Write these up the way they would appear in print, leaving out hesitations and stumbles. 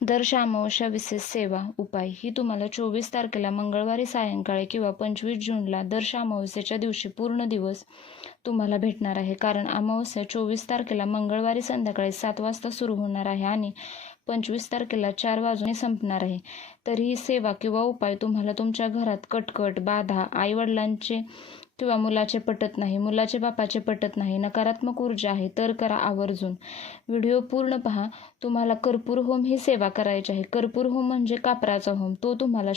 दर अमावस्या विशेष सेवा उपाय ही तुम्हाला 24 तारखेला मंगळवारी सायंकाळी किंवा 25 जूनला दर अमावस्येच्या दिवशी पूर्ण दिवस तुम्हाला भेटणार आहे. कारण अमावस्या 24 तारखेला मंगळवारी संध्याकाळी 7 वाजता सुरू होणार आहे आणि 25 तारखेला 4 वाजून संपणार आहे. तर ही सेवा किंवा उपाय तुम्हाला तुमच्या घरात कटकट, बाधा, आईवडिलांचे किंवा मुलाचे पटत नाही, मुलाचे बापाचे पटत नाही, नकारात्मक ऊर्जा आहे तर करा आवर्जून. व्हिडिओ पूर्ण पहा. तुम्हाला कर्पूर होम ही सेवा करायची आहे. कर्पूर होम म्हणजे कापराचा होम. तो तुम्हाला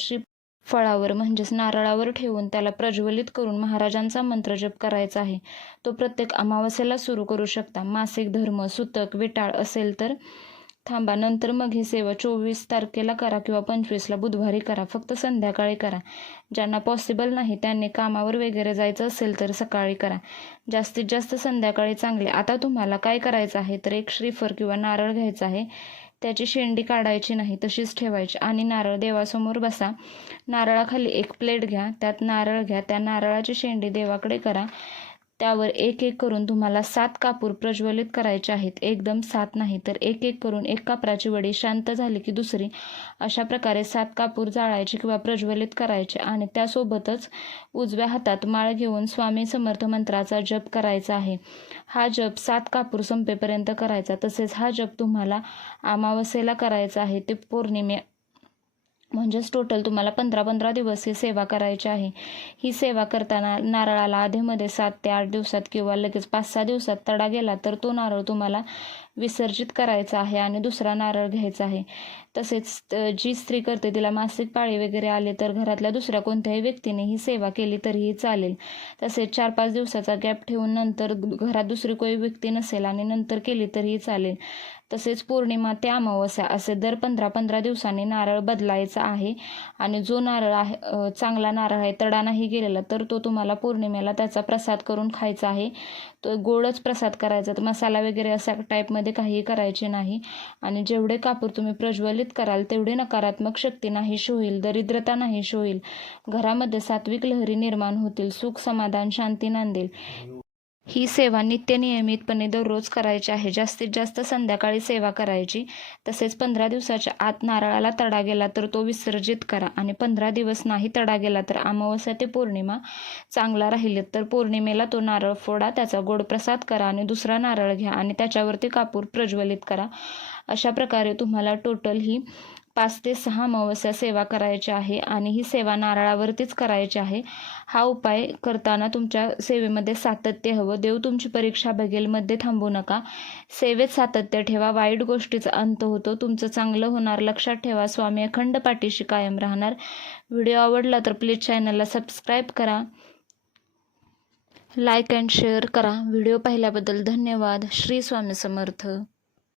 फळावर म्हणजेच नारळावर ठेवून त्याला प्रज्वलित करून महाराजांचा मंत्र जप करायचा आहे. तो प्रत्येक अमावस्येला सुरू करू शकता. मासिक धर्म, सुतक, विटाळ असेल तर थांबा, नंतर मग ही सेवा 24 तारखेला करा किंवा 25ला बुधवारी करा. फक्त संध्याकाळी करा. ज्यांना पॉसिबल नाही त्यांनी कामावर वगैरे जायचं असेल तर सकाळी करा. जास्तीत जास्त संध्याकाळी चांगले. आता तुम्हाला काय करायचं आहे तर एक श्रीफळ किंवा नारळ घ्यायचा आहे. त्याची शेंडी काढायची नाही, तशीच ठेवायची आणि नारळ देवासमोर बसा. नारळाखाली एक प्लेट घ्या, त्यात नारळ घ्या, त्या नारळाची शेंडी देवाकडे करा. त्यावर एक एक करून तुम्हाला 7 कापूर प्रज्वलित करायचे आहेत. एकदम 7 नाही तर एक एक करून एक कापराची वडी शांत झाली की दुसरी, अशा प्रकारे 7 कापूर जाळायचे किंवा प्रज्वलित करायचे आणि त्यासोबतच उजव्या हातात माळ घेऊन स्वामी समर्थ मंत्राचा जप करायचा आहे. हा जप 7 कापूर संपेपर्यंत करायचा. तसेच हा जप तुम्हाला अमावस्येला करायचा आहे ते पौर्णिमे म्हणजेच टोटल तुम्हाला 15-15 दिवस ही सेवा करायची आहे. ही सेवा करताना नारळाला आधीमध्ये 7 ते 8 दिवसात किंवा लगेच 5-6 दिवसात तडा गेला तर तो नारळ तुम्हाला विसर्जित करायचा आहे आणि दुसरा नारळ घ्यायचा आहे. तसेच जी स्त्री करते तिला मासिक पाळी वगैरे आले तर घरातल्या दुसऱ्या कोणत्याही व्यक्तीने ही सेवा केली तरीही चालेल. तसेच 4-5 दिवसाचा गॅप ठेवून नंतर घरात दुसरी कोणी व्यक्ती नसेल आणि नंतर केली तरीही चालेल. तसेच पौर्णिमा ते अमावस्या असे दर 15-15 दिवसांनी नारळ बदलायचा आहे आणि जो नारळ आहे चांगला नारळ आहे, तडा नाही गेलेला, तर तो तुम्हाला पौर्णिमेला त्याचा प्रसाद करून खायचा आहे. तो गोडच प्रसाद करायचा, तर मसाला वगैरे अशा टाईपमध्ये काहीही करायचे नाही. आणि जेवढे कापूर तुम्ही प्रज्वलित कराल तेवढे नकारात्मक शक्ती नाहीशी होईल, दरिद्रता नाहीशी होईल, घरामध्ये सात्विक लहरी निर्माण होतील, सुख, समाधान, शांती नांदेल. ही सेवा नियमितपणे दररोज करायची आहे. जास्तीत जास्त संध्याकाळी सेवा करायची. तसेच 15 दिवसाच्या आत नारळाला तडा गेला तर तो विसर्जित करा आणि 15 दिवस नाही तडा गेला तर अमावस्या ते पौर्णिमा चांगला राहिले तर पौर्णिमेला तो नारळ फोडा, त्याचा गोड प्रसाद करा आणि दुसरा नारळ घ्या आणि त्याच्यावरती कापूर प्रज्वलित करा. अशा प्रकारे तुम्हाला टोटल ही 5 ते 6 अमावस्या सेवा करायची आहे आणि ही सेवा नारळावरतीच करायची आहे. हा उपाय करताना तुमच्या सेवेमध्ये सातत्य हवं. देव तुमची परीक्षा बघेल, मध्ये थांबू नका. सेवेत सातत्य ठेवा. वाईट गोष्टीचा अंत होतो. तुमचं चांगलं होणार. लक्षात ठेवा. स्वामी अखंड पाठीशी कायम राहणार. व्हिडिओ आवडला तर प्लीज चॅनलला सबस्क्राईब करा, लाईक अँड शेअर करा. व्हिडिओ पाहिल्याबद्दल धन्यवाद. श्री स्वामी समर्थ.